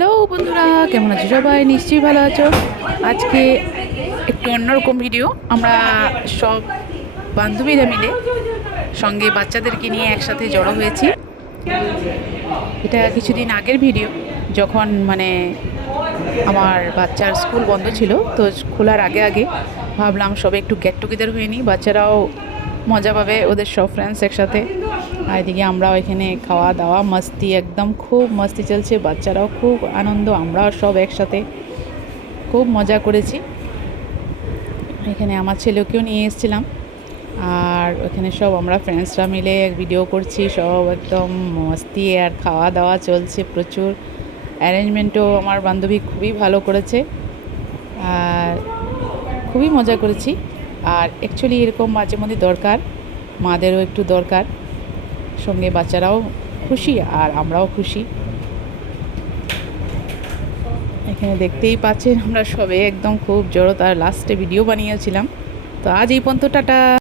Hello বন্ধুরা, কেমন আছো সবাই? নিশ্চয়ই ভালো আছো। আজকে একটু অন্যরকম ভিডিও। আমরা সব বান্ধবীরা মিলে সঙ্গে বাচ্চাদেরকে নিয়ে একসাথে জড়ো হয়েছি। এটা কিছুদিন আগের ভিডিও, যখন আমার বাচ্চার স্কুল বন্ধ ছিল। তো খোলার আগে আগে ভাবলাম সবে একটু গেট টুগেদার হয়ে নিই, বাচ্চারাও মজা পাবে, ওদের সব ফ্রেন্ডস একসাথে। আর এদিকে আমরাও এখানে খাওয়া দাওয়া মাস্তি, একদম খুব মাস্তি চলছে, বাচ্চারাও খুব আনন্দ, আমরাও সব একসাথে খুব মজা করেছি। এখানে আমার ছেলেকেও নিয়ে এসেছিলাম, আর ওখানে সব আমরা ফ্রেন্ডসরা মিলে ভিডিও করছি, সব একদম মস্তি আর খাওয়া দাওয়া চলছে প্রচুর। অ্যারেঞ্জমেন্টও আমার বান্ধবী খুবই ভালো করেছে, আর খুবই মজা করেছি। আর অ্যাকচুয়ালি এরকম মাঝে মধ্যে দরকার, মাদেরও একটু দরকার, সঙ্গে বাচ্চারাও খুশি আর আমরাও খুশি। এখানে দেখতেই পাচ্ছেন আমরা সবে একদম খুব জড়ো, তার লাস্টে ভিডিও বানিয়েছিলাম। তো আজ এই পর্যন্ত, টাটা।